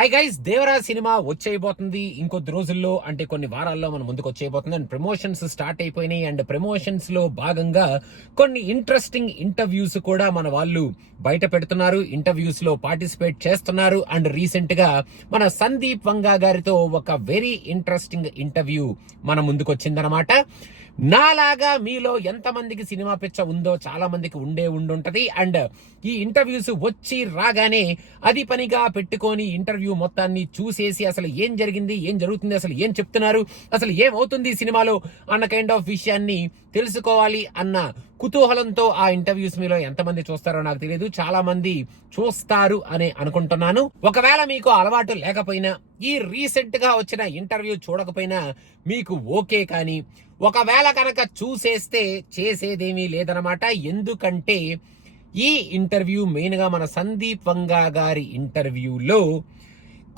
Hi guys, Devara cinema వచ్చేయబోతుంది ఇంకొద్ది రోజుల్లో, అంటే కొన్ని వారాల్లో మన ముందుకు వచ్చేయబోతుంది. అండ్ ప్రమోషన్స్ స్టార్ట్ అయిపోయినాయి. అండ్ ప్రమోషన్స్ లో భాగంగా కొన్ని ఇంట్రెస్టింగ్ ఇంటర్వ్యూస్ కూడా మన వాళ్ళు బయట పెడుతున్నారు, ఇంటర్వ్యూస్ లో పార్టిసిపేట్ చేస్తున్నారు. అండ్ రీసెంట్ గా మన సందీప్ వంగా గారితో ఒక వెరీ ఇంట్రెస్టింగ్ ఇంటర్వ్యూ మన ముందుకు వచ్చిందనమాట. నాలాగా మీలో ఎంతమందికి సినిమా పిచ్చ ఉందో చాలా మందికి ఉండుంటది. అండ్ ఈ ఇంటర్వ్యూస్ వచ్చి రాగానే అది పనిగా పెట్టుకొని ఇంటర్వ్యూ మొత్తాన్ని చూసేసి అసలు ఏం జరిగింది, ఏం జరుగుతుంది, అసలు ఏం చెప్తున్నారు, అసలు ఏమవుతుంది సినిమాలో అన్న కైండ్ ఆఫ్ విషయాన్ని తెలుసుకోవాలి అన్న కుతూహలంతో ఆ ఇంటర్వ్యూస్ మీలో ఎంతమంది చూస్తారో నాకు తెలియదు. చాలా మంది చూస్తారు అని అనుకుంటున్నాను. ఒకవేళ మీకు అలవాటు లేకపోయినా, ఈ రీసెంట్ గా వచ్చిన ఇంటర్వ్యూ చూడకపోయినా మీకు ఓకే. కానీ ఒకవేళ కనుక చూసేస్తే చేసేదేమీ లేదనమాట. ఎందుకంటే ఈ ఇంటర్వ్యూ మెయిన్ గా మన సందీప్ వంగా గారి ఇంటర్వ్యూలో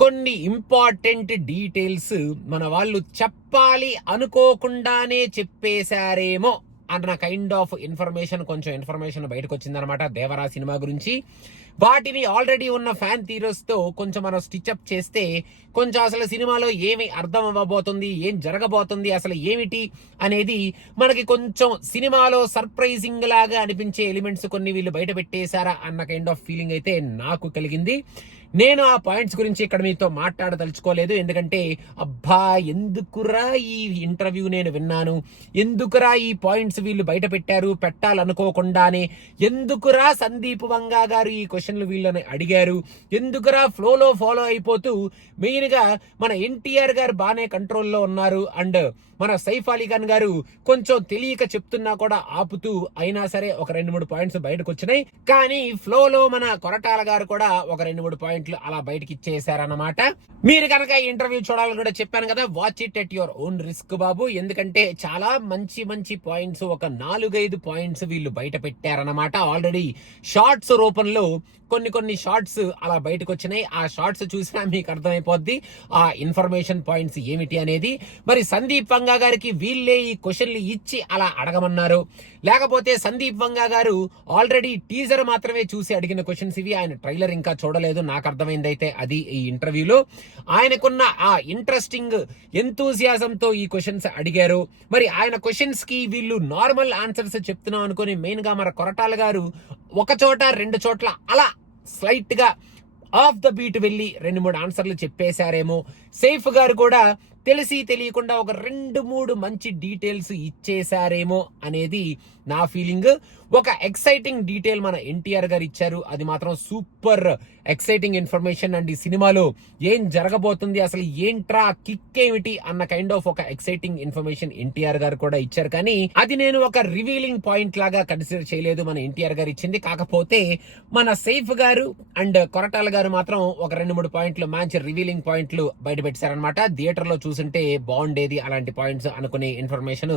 కొన్ని ఇంపార్టెంట్ డీటెయిల్స్ మన వాళ్ళు చెప్పాలి అనుకోకుండానే చెప్పేశారేమో అన్న కైండ్ ఆఫ్ ఇన్ఫర్మేషన్ బయటకు వచ్చిందనమాట దేవరా సినిమా గురించి. వాటిని ఆల్రెడీ ఉన్న ఫ్యాన్ థీరీస్ తో కొంచెం మనం స్టిచ్అప్ చేస్తే కొంచెం అసలు సినిమాలో ఏమి అర్థం అవ్వబోతుంది, ఏం జరగబోతుంది, అసలు ఏమిటి అనేది మనకి కొంచెం సినిమాలో సర్ప్రైజింగ్ లాగా అనిపించే ఎలిమెంట్స్ కొన్ని వీళ్ళు బయట పెట్టేశారా అన్న కైండ్ ఆఫ్ ఫీలింగ్ అయితే నాకు కలిగింది. నేను ఆ పాయింట్స్ గురించి ఇక్కడ మీతో మాట్లాడదలుచుకోలేదు. ఎందుకంటే అబ్బా ఎందుకురా ఈ ఇంటర్వ్యూ నేను విన్నాను, ఎందుకురా ఈ పాయింట్స్ వీళ్ళు బయట పెట్టారు పెట్టాలనుకోకుండానే, ఎందుకురా సందీప్ వంగా గారు ఈ క్వశ్చన్లు వీళ్ళని అడిగారు, ఎందుకురా ఫ్లోలో ఫాలో అయిపోతూ మెయిన్ గా మన ఎన్టీఆర్ గారు బాగానే కంట్రోల్లో ఉన్నారు అండ్ మన సైఫ్ అలీ ఖాన్ గారు కొంచెం తెలియక చెప్తున్నా కూడా ఆపుతూ అయినా సరే ఒక 2-3 పాయింట్స్ బయటకు వచ్చినాయి. కానీ ఫ్లోలో మన కొరటాల గారు కూడా ఒక 2-3 పాయింట్లు అలా బయటకి ఇచ్చేసారన్నమాట. మీరు కనుక ఈ ఇంటర్వ్యూ చూడాలని కూడా చెప్పాను కదా, watch it at your own risk బాబు. ఎందుకంటే చాలా మంచి పాయింట్స్, ఒక 4-5 పాయింట్స్ వీళ్ళు బయట పెట్టారన్నమాట. ఆల్రెడీ షార్ట్స్ రూపంలో కొన్ని షార్ట్స్ అలా బయటకు వచ్చినాయి. ఆ షార్ట్స్ చూసినా మీకు అర్థమైపోద్ది ఆ ఇన్ఫర్మేషన్ పాయింట్స్ ఏమిటి అనేది. మరి సందీప్ వంగా గారికి వీళ్ళే ఈ క్వశ్చన్లు ఇచ్చి అలా అడగమన్నారు, లేకపోతే సందీప్ వంగా గారు ఆల్రెడీ టీజర్ మాత్రమే చూసి అడిగిన క్వశ్చన్స్ ఇవి, ఆయన ట్రైలర్ ఇంకా చూడలేదు. నాకు అర్థమైంది అయితే అది ఈ ఇంటర్వ్యూలో ఆయనకున్న ఆ ఇంట్రెస్టింగ్ ఎంతూజియాజంతో ఈ క్వశ్చన్స్ అడిగారు. మరి ఆయన క్వశ్చన్స్ కి వీళ్ళు నార్మల్ ఆన్సర్స్ చెప్తున్నాం అనుకుని మెయిన్ గా మన కొరటాల గారు ఒక చోట 2 చోట్ల అలా స్లైట్ గా ఆఫ్ ద బీట్ వెళ్ళి 2-3 ఆన్సర్లు చెప్పేశారేమో. సేఫ్ గారు కూడా తెలిసి తెలియకుండా ఒక 2-3 మంచి డీటెయిల్స్ ఇచ్చేశారేమో అనేది నా ఫీలింగ్. ఒక ఎక్సైటింగ్ డీటెయిల్ మన ఎన్టీఆర్ గారు ఇచ్చారు, అది మాత్రం సూపర్ ఎక్సైటింగ్ ఇన్ఫర్మేషన్. అండ్ ఈ సినిమాలో ఏం జరగబోతుంది, అసలు ఏంట్రా కిక్ ఏమిటి అన్న కైండ్ ఆఫ్ ఒక ఎక్సైటింగ్ ఇన్ఫర్మేషన్ ఎన్టీఆర్ గారు కూడా ఇచ్చారు. కానీ అది నేను ఒక రివీలింగ్ పాయింట్ లాగా కన్సిడర్ చేయలేదు, మన ఎన్టీఆర్ గారు ఇచ్చింది. కాకపోతే మన సేఫ్ గారు అండ్ కొరటాల గారు మాత్రం ఒక 2-3 పాయింట్లు మంచి రివీలింగ్ పాయింట్లు బయట పెట్టారనమాట. థియేటర్ లో చూసుంటే బాగుండేది అలాంటి పాయింట్స్ అనుకునే ఇన్ఫర్మేషన్,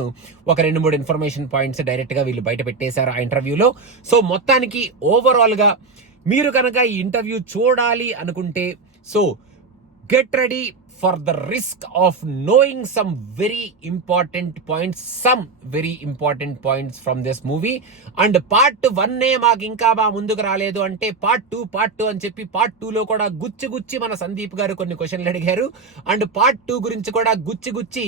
ఒక 2-3 ఇన్ఫర్మేషన్ పాయింట్స్ డైరెక్ట్ గా వీళ్ళు బయట పెట్టేశారు ఆ ఇంటర్వ్యూలో. సో మొత్తానికి ఓవరాల్ గా మీరు కనుక ఈ ఇంటర్వ్యూ చూడాలి అనుకుంటే, so get ready for the risk of knowing some very important points from this movie. And part 1 మాకు ఇంకా ముందుకు రాలేదు అంటే పార్ట్ 2 అని చెప్పి పార్ట్ 2 లో కూడా గుచ్చి మన సందీప్ గారు కొన్ని క్వశ్చన్లు అడిగారు. అండ్ పార్ట్ 2 గురించి కూడా గుచ్చి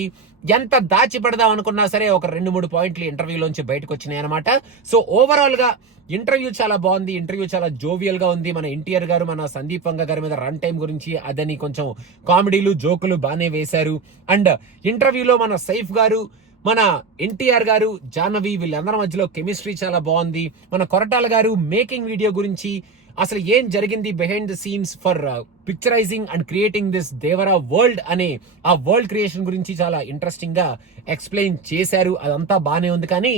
ఎంత దాచి పెడదాం అనుకున్నా సరే ఒక 2-3 పాయింట్లు ఇంటర్వ్యూలోంచి బయటకు వచ్చినాయి అనమాట. సో ఓవరాల్ గా ఇంటర్వ్యూ చాలా బాగుంది, ఇంటర్వ్యూ చాలా జోవియల్ గా ఉంది. మన ఎన్టీఆర్ గారు మన సందీప్ వంగా గారి మీద రన్ టైం గురించి అదని కొంచెం కామెడీలు జోకులు బాగానే వేశారు. అండ్ ఇంటర్వ్యూలో మన సైఫ్ గారు, మన ఎన్టీఆర్ గారు, జాహ్నవి వీళ్ళందరి మధ్యలో కెమిస్ట్రీ చాలా బాగుంది. మన కొరటాల గారు మేకింగ్ వీడియో గురించి అసలు ఏం జరిగింది behind the scenes for picturising and creating this Devara world అనే ఆ వరల్డ్ క్రియేషన్ గురించి చాలా ఇంట్రెస్టింగ్ గా ఎక్స్ప్లెయిన్ చేశారు. అదంతా బానే ఉంది. కానీ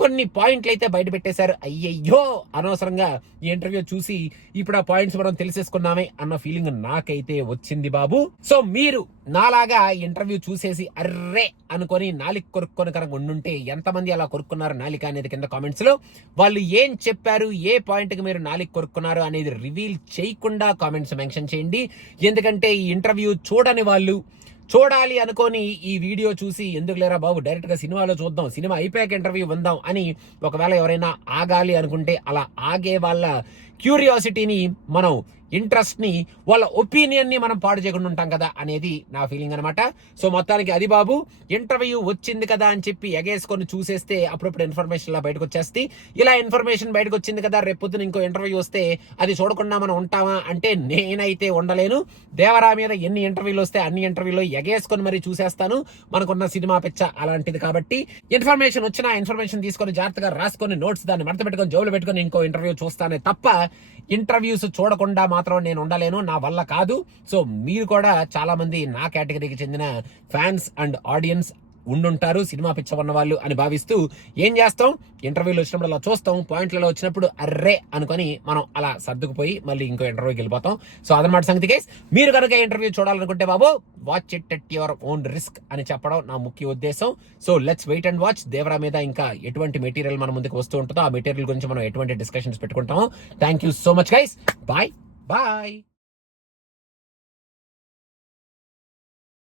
కొన్ని పాయింట్లు అయితే బయట పెట్టేశారు. అయ్యయ్యో అనవసరంగా ఈ ఇంటర్వ్యూ చూసి ఇప్పుడు ఆ పాయింట్స్ మనం తెలిసేసుకున్నామే అన్న ఫీలింగ్ నాకైతే వచ్చింది బాబు. సో మీరు నాలాగా ఇంటర్వ్యూ చూసేసి అర్రే అనుకొని నాలిక కొరుక్కొని కనుక ఉండుంటే ఎంతమంది అలా కొరుక్కున్నారు నాలిక అనేది కింద కామెంట్స్ లో వాళ్ళు ఏం చెప్పారు, ఏ పాయింట్ కి మీరు నాలిక కొరుక్కున్నారు అనేది రివీల్ చేయకుండా కామెంట్స్ మెన్షన్ చేయండి. ఎందుకంటే ఈ ఇంటర్వ్యూ చూడని వాళ్ళు చూడాలి అనుకొని ఈ వీడియో చూసి ఎందుకు లేరా బాబు డైరెక్ట్ గా సినిమాలో చూద్దాం, సినిమా అయిపోయాక ఇంటర్వ్యూ విందాం అని ఒకవేళ ఎవరైనా ఆగాలి అనుకుంటే అలా ఆగే వాళ్ళ క్యూరియాసిటీని మనం ఇంట్రెస్ట్ ని, వాళ్ళ ఒపీనియన్ ని మనం పాడు చేయకుండా ఉంటాం కదా అనేది నా ఫీలింగ్ అనమాట. సో మొత్తానికి అది బాబు, ఇంటర్వ్యూ వచ్చింది కదా అని చెప్పి ఎగేసుకొని చూసేస్తే అప్పుడప్పుడు ఇన్ఫర్మేషన్ ఇలా బయటకు వచ్చేస్తే, ఇలా ఇన్ఫర్మేషన్ బయటకు వచ్చింది కదా రేపు పొద్దున ఇంకో ఇంటర్వ్యూ వస్తే అది చూడకుండా మనం ఉంటామా అంటే నేనైతే ఉండలేను. దేవరా మీద ఎన్ని ఇంటర్వ్యూలు వస్తే అన్ని ఇంటర్వ్యూలో ఎగేసుకొని మరి చూసేస్తాను. మనకున్న సినిమా పిచ్చ అలాంటిది కాబట్టి ఇన్ఫర్మేషన్ వచ్చినా ఇన్ఫర్మేషన్ తీసుకొని జాగ్రత్తగా రాసుకొని నోట్స్ దాన్ని మడత పెట్టుకొని జోబులు పెట్టుకొని ఇంకో ఇంటర్వ్యూ చూస్తానే తప్ప ఇంటర్వ్యూస్ చూడకుండా మాత్రం నేను ఉండలేను, నా వల్ల కాదు. సో మీరు కూడా చాలా మంది నా కేటగిరీకి చెందిన ఫ్యాన్స్ అండ్ ఆడియన్స్ ఉండుంటారు, సినిమా పిచ్చ ఉన్న వాళ్ళు అని భావిస్తూ ఏం చేస్తాం, ఇంటర్వ్యూలు వచ్చినప్పుడు అలా చూస్తాం, పాయింట్లలో వచ్చినప్పుడు అర్రే అనుకొని మనం అలా సర్దుకుపోయి మళ్ళీ ఇంకో ఇంటర్వ్యూకి వెళ్ళిపోతాం. సో అదనమాట సంగతి గైస్. మీరు కనుక ఇంటర్వ్యూ చూడాలనుకుంటే బాబు watch it at your own risk అని చెప్పడం నా ముఖ్య ఉద్దేశం. So let's wait and watch. Devara మీద ఇంకా ఎటువంటి మెటీరియల్ మన ముందుకు వస్తూ ఉంటుందో ఆ మెటీరియల్ గురించి మనం ఎటువంటి డిస్కషన్స్ పెట్టుకుంటామో. Thank you so much guys. Bye bye.